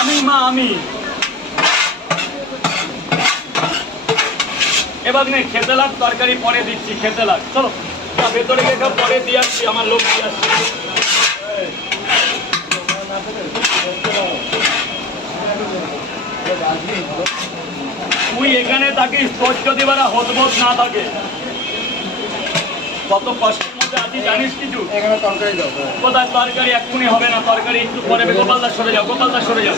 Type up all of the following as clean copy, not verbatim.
আমি মা আমি এবার নেই, খেতে লাগ, তরকারি পরে দিচ্ছি, খেতে লাগ। চলো ভেতরে গিয়ে পরে দিয়ে আসছি, আমার লোক দিয়ে আসছি। তুই এখানে থাকিস, তোর যদি বারা হতবোধ না থাকে, কত কষ্টের মধ্যে আছি জানিস কিছু? কোথায় তরকারি? এক্ষুনি হবে না তরকারি, একটু পরে। গোপালদা সরে যাও, গোপালদা সরে যাও।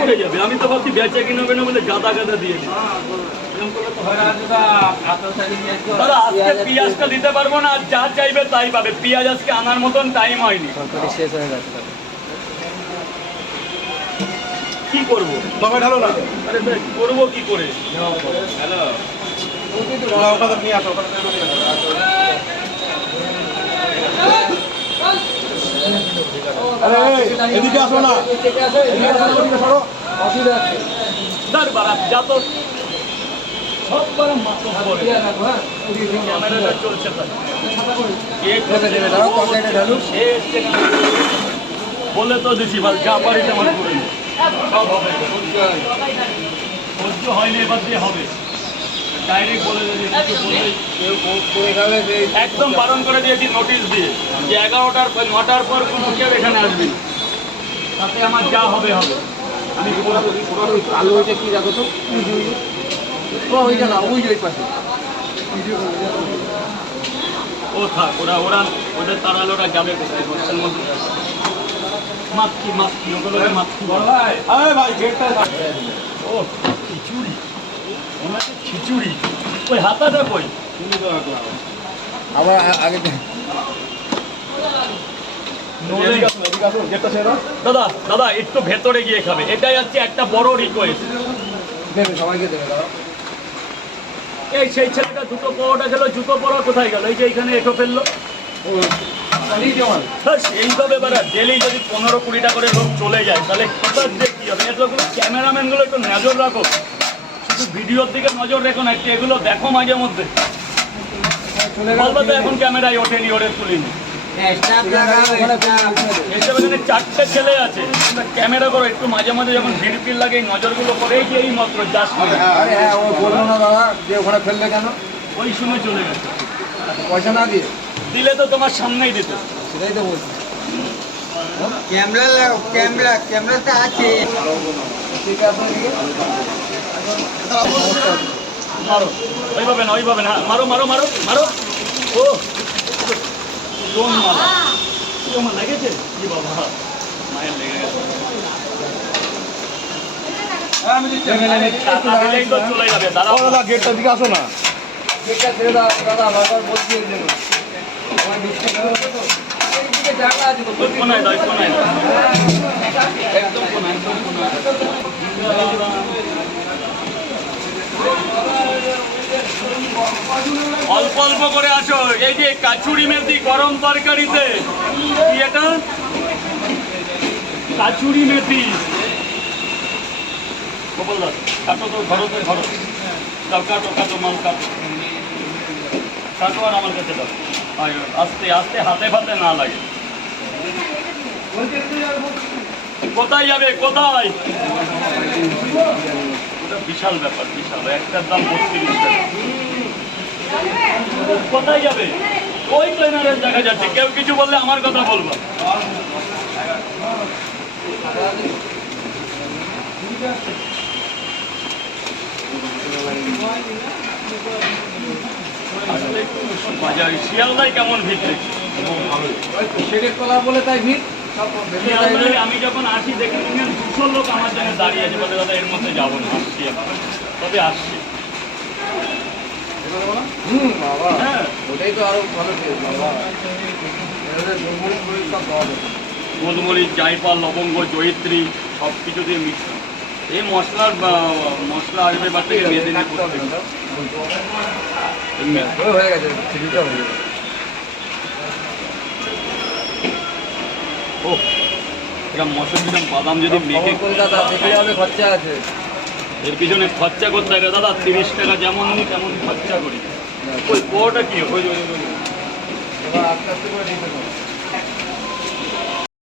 করে যাবে, আমি তো ভাবছি বেচে কিনবে না বলে গাদা গাদা দিয়ে দাদা। আজকে পেঁয়াজটা দিতে পারবো না, যা চাইবে তাই পাবে। পেঁয়াজ আজকে আনার মতন টাইম হয়নি। কি করবো? তবে ঢালো না। আরে করবো কি করে? হ্যালো, নিয়ে আসো। এদিকে আসো না, যা তো ক্যামেরাটা চলছে। বলে তো দিছি ভাই, যা পারিতে আমার করে সব হবে। সহ্য হয়নি, এবার দিয়ে হবে। ডাইরেক্ট বলে একদম বারণ করে দিয়েছি নোটিশ দিয়ে যে 11টার 9টার পর কোনো কেউ এখানে আসবি, তাতে আমার যা হবে হবে। আমি আলু হয়েছে কি দেখো তো, ওইটা না, ওই পাশে ও থাক, ওরা ওদের তাড়ালে ওরা যাবে হোস্টেল মধ্যে। মাছি ওগুলো মাছি। ও খিচুড়ি, খিচুড়ি। ওই হাতাটা কই? আবার আগে দাদা দাদা একটু ভেতরে গিয়ে খাবে, এটাই হচ্ছে একটা বড় রিকোয়েস্ট। সবাইকে দেবে দাদা। এই সেই ছেলেটা দুটো পরোটা খেলো, জুতো পরা কোথায় গেল? এই যে এখানে এঁটো ফেললো। এইভাবে বেড়া ডেলি যদি 15-20টা করে লোক চলে যায়, তাহলে কোথার যে কি হবে? এগুলো ক্যামেরাম্যানগুলো একটু নজর রাখো, শুধু ভিডিওর দিকে নজর রেখো না, একটু এগুলো দেখো মাঝে মধ্যে। বলবো তো এখন ক্যামেরায় ওঠেনি, ওরে তুলিনি। এইসব এখানে 4টে ছেলে আছে, ক্যামেরা করো একটু মাঝে মাঝে, যখন ভিড় ফির লাগে এই নজরগুলো করে। এই যে এই মাত্র জাস্ট বললো না দাদা যে ওখানে ফেললে কেন? ওই সময় চলে গেছে। পয়সা না দিয়ে দিলে তো তোমার সামনেই দিত। সেটাই তো বলছি। ক্যামেরাতে আছে। মারো, ওইভাবে না, মারো মারো মারো মারো। ও কোন মারা? তোমার লেগেছে কি বাবা? মায়ের লেগে গেছে। চলে যাবে। দাদা গেটটা দিকে আসো না, গেটটা ছেড়ে দাও দাদা, বারবার বলছি। অল্প অল্প করে আসো। এই যে কাচুরি মেথি গরম তরকারিতে, কি এটা? কাচুরি মেথি। কাটো তো, ঘরো কাটো মাল কাটো আর আমার কাছে দাও। আস্তে আস্তে, হাতে ফাতে না লাগে। কোথায় যাবে, কোথায়? ওটা বিশাল ব্যাপার, বিশাল। একটার দাম 32 টাকা। কোথায় যাবে? ওই ট্রেনারের দেখা যাচ্ছে, কেউ কিছু বললে আমার কথা বলবো। শিয়ালদায় কেমন ভিড় দেখছি? বলে তাই ভিড়। আমি যখন আসি দেখি 200 লোক আমার জন্য দাঁড়িয়ে আছে, বলে দাদা এর মধ্যে যাবো না, আসছি তবে আসছি। হ্যাঁ, ওটাই তো আরো ভালো। গোলমরিচ, জায়ফল, লবঙ্গ, জয়িত্রী সব কিছু দিয়ে মিক্স। এই মশলা আসবে বা থেকে মেদিনীপুর থেকে। হয়ে গেছে, খিচুড়িটা হয়ে গেছে। ও এটা মশলা দিলাম, বাদাম যদি মেখে কলকাতা দেখলে হবে, খরচা আছে এর পিছনে। খরচা করতে হয় দাদা, 30 টাকা যেমন নিই তেমন খরচা করি। ওই পোটা কি? আস্তে আস্তে করে